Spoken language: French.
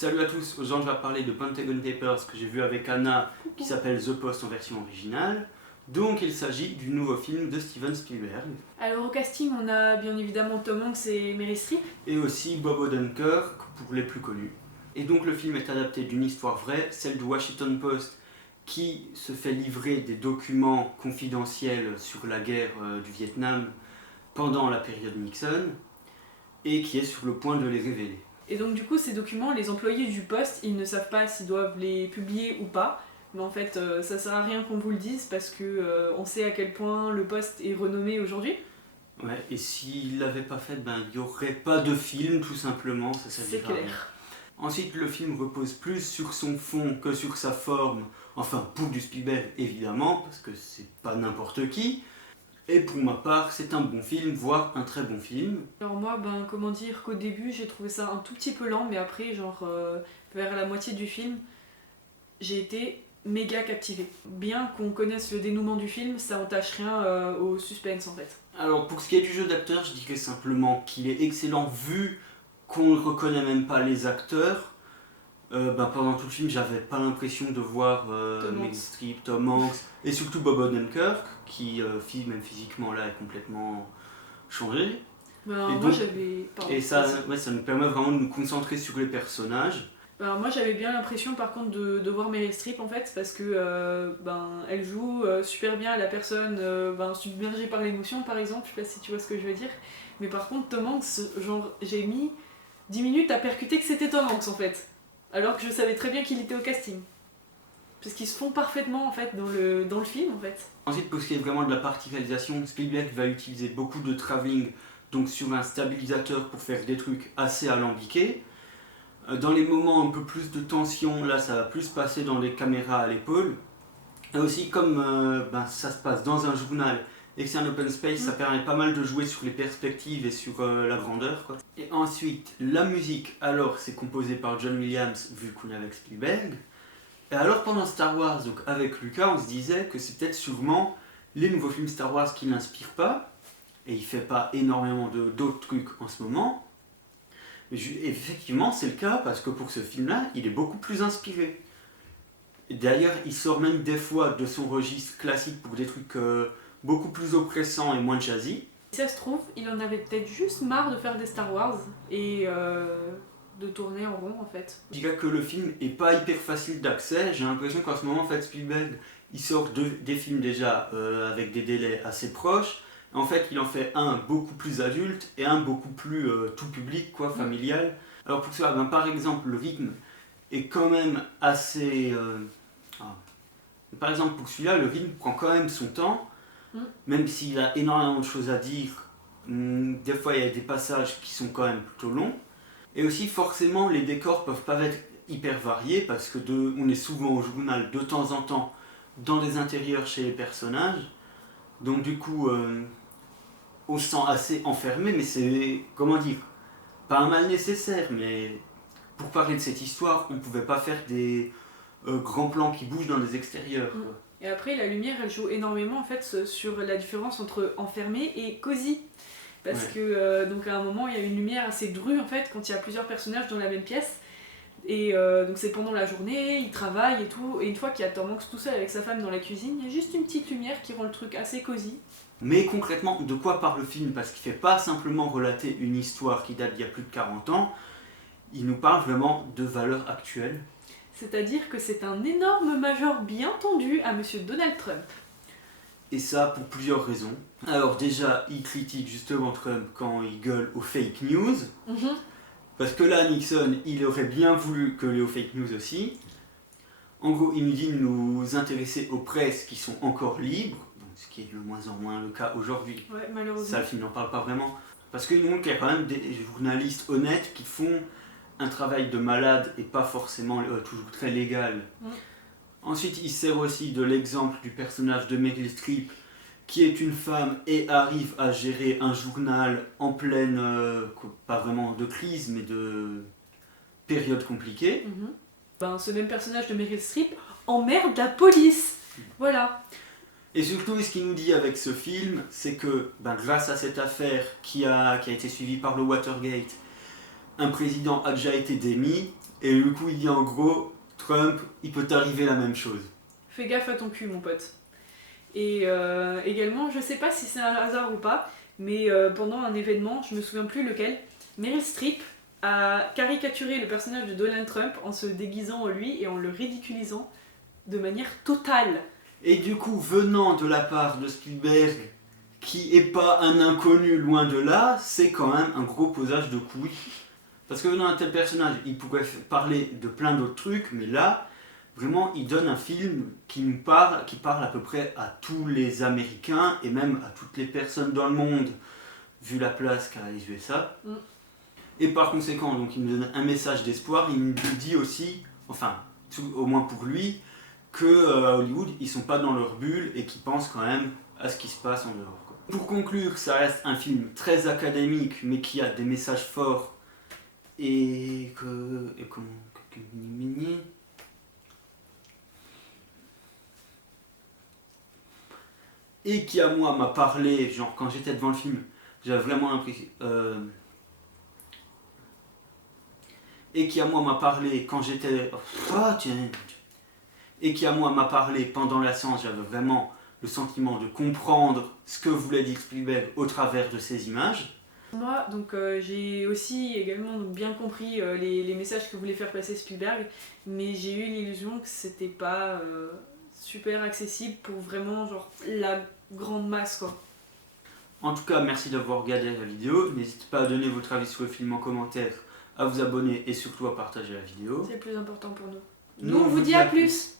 Salut à tous, aujourd'hui je vais parler de Pentagon Papers que j'ai vu avec Anna qui s'appelle The Post en version originale. Donc il s'agit du nouveau film de Steven Spielberg. Alors au casting, on a bien évidemment Tom Hanks et Meryl Streep. Et aussi Bob Odenkirk pour les plus connus. Et donc le film est adapté d'une histoire vraie, celle du Washington Post qui se fait livrer des documents confidentiels sur la guerre du Vietnam pendant la période Nixon et qui est sur le point de les révéler. Et donc du coup, ces documents, les employés du poste, ils ne savent pas s'ils doivent les publier ou pas. Mais en fait, ça sert à rien qu'on vous le dise parce que on sait à quel point le poste est renommé aujourd'hui. Ouais, et s'il l'avait pas fait, il n'y aurait pas de film tout simplement, ça C'est servira à rien. clair. Ensuite, le film repose plus sur son fond que sur sa forme, enfin pour du Spielberg évidemment, parce que c'est pas n'importe qui. Et pour ma part, c'est un bon film, voire un très bon film. Alors moi, comment dire qu'au début, j'ai trouvé ça un tout petit peu lent, mais après, vers la moitié du film, j'ai été méga captivée. Bien qu'on connaisse le dénouement du film, ça entache rien au suspense en fait. Alors pour ce qui est du jeu d'acteur, je dirais simplement qu'il est excellent vu qu'on ne reconnaît même pas les acteurs. Pendant tout le film, j'avais pas l'impression de voir Meryl Streep, Tom Hanks et surtout Bob Odenkirk qui, même physiquement, là, est complètement changé. Moi j'avais. Pardon, et ça nous permet vraiment de nous concentrer sur les personnages. Moi j'avais bien l'impression par contre de voir Meryl Streep en fait parce que elle joue super bien la personne submergée par l'émotion par exemple, je sais pas si tu vois ce que je veux dire. Mais par contre Tom Hanks, genre j'ai mis 10 minutes à percuter que c'était Tom Hanks en fait. Alors que je savais très bien qu'il était au casting. Parce qu'ils se font parfaitement en fait dans le film en fait. Ensuite, pour ce qui est vraiment de la partie réalisation, Spielberg va utiliser beaucoup de travelling, donc sur un stabilisateur pour faire des trucs assez alambiqués. Dans les moments un peu plus de tension, là ça va plus passer dans les caméras à l'épaule. Et aussi comme ça se passe dans un journal et que c'est un open space, ça permet pas mal de jouer sur les perspectives et sur la grandeur, quoi. Et ensuite, la musique, alors c'est composé par John Williams vu qu'on est avec Spielberg. Et alors pendant Star Wars, donc avec Lucas, on se disait que c'est peut-être sûrement les nouveaux films Star Wars qui l'inspirent pas. Et il fait pas énormément d'autres trucs en ce moment. Mais effectivement, c'est le cas parce que pour ce film-là, il est beaucoup plus inspiré. Et d'ailleurs, il sort même des fois de son registre classique pour des trucs beaucoup plus oppressants et moins jazzy. Si ça se trouve, il en avait peut-être juste marre de faire des Star Wars et de tourner en rond en fait. Je dirais que le film est pas hyper facile d'accès. J'ai l'impression qu'en ce moment, en fait, Spielberg, il sort des films déjà avec des délais assez proches. En fait, il en fait un beaucoup plus adulte et un beaucoup plus tout public, quoi, familial. Alors pour ça, par exemple, le rythme est quand même assez... Par exemple, pour celui-là, le rythme prend quand même son temps, même s'il a énormément de choses à dire. Des fois, il y a des passages qui sont quand même plutôt longs. Et aussi, forcément, les décors peuvent pas être hyper variés parce que on est souvent au journal de temps en temps dans des intérieurs chez les personnages. Donc du coup, on se sent assez enfermé, mais c'est, comment dire, pas un mal nécessaire, mais pour parler de cette histoire, on pouvait pas faire des grands plans qui bougent dans les extérieurs, quoi. Et après, la lumière, elle joue énormément en fait sur la différence entre enfermé et cosy. Parce que donc à un moment, il y a une lumière assez drue en fait quand il y a plusieurs personnages dans la même pièce. Et donc c'est pendant la journée, ils travaillent et tout. Et une fois qu'il y a Tom Hanks tout seul avec sa femme dans la cuisine, il y a juste une petite lumière qui rend le truc assez cosy. Mais concrètement, de quoi parle le film? Parce qu'il fait pas simplement relater une histoire qui date d'il y a plus de 40 ans, il nous parle vraiment de valeurs actuelles. C'est-à-dire que c'est un énorme major bien tendu à monsieur Donald Trump. Et ça pour plusieurs raisons. Alors déjà, il critique justement Trump quand il gueule aux fake news. Parce que là, Nixon, il aurait bien voulu gueuler aux fake news aussi. En gros, il nous dit de nous intéresser aux presses qui sont encore libres, ce qui est de moins en moins le cas aujourd'hui. Ouais, malheureusement. Ça, le film n'en parle pas vraiment. Parce que nous, il y a quand même des journalistes honnêtes qui font un travail de malade et pas forcément toujours très légal. Ensuite, il sert aussi de l'exemple du personnage de Meryl Streep, qui est une femme et arrive à gérer un journal en pleine, pas vraiment de crise, mais de période compliquée. Ce même personnage de Meryl Streep emmerde la police. Voilà. Et surtout, ce qu'il nous dit avec ce film, c'est que grâce à cette affaire qui a été suivie par le Watergate, un président a déjà été démis, Et du coup, il dit en gros, Trump, il peut t'arriver la même chose. Fais gaffe à ton cul, mon pote. Et également, je sais pas si c'est un hasard ou pas, mais pendant un événement, je me souviens plus lequel, Meryl Streep a caricaturé le personnage de Donald Trump en se déguisant en lui et en le ridiculisant de manière totale. Et du coup, venant de la part de Spielberg, qui est pas un inconnu loin de là, c'est quand même un gros posage de couilles. Parce que venant d'un tel personnage, il pourrait parler de plein d'autres trucs, mais là, vraiment, il donne un film qui parle à peu près à tous les Américains et même à toutes les personnes dans le monde, vu la place qu'a les USA. Et par conséquent, donc, il nous donne un message d'espoir. Il nous dit aussi, enfin, au moins pour lui, que à Hollywood, ils sont pas dans leur bulle et qu'ils pensent quand même à ce qui se passe en dehors, quoi. Pour conclure, ça reste un film très académique, mais qui a des messages forts et et qui à moi m'a parlé, genre quand j'étais devant le film, j'avais vraiment l'impression et qui à moi m'a parlé quand j'étais et qui à moi m'a parlé pendant la séance, j'avais vraiment le sentiment de comprendre ce que voulait dire Spielberg au travers de ces images. Moi, donc j'ai aussi également bien compris les messages que voulait faire passer Spielberg, mais j'ai eu l'illusion que c'était pas super accessible pour vraiment genre la grande masse, quoi. En tout cas, merci d'avoir regardé la vidéo. N'hésitez pas à donner votre avis sur le film en commentaire, à vous abonner et surtout à partager la vidéo. C'est le plus important pour nous. Nous, On vous dit à plus.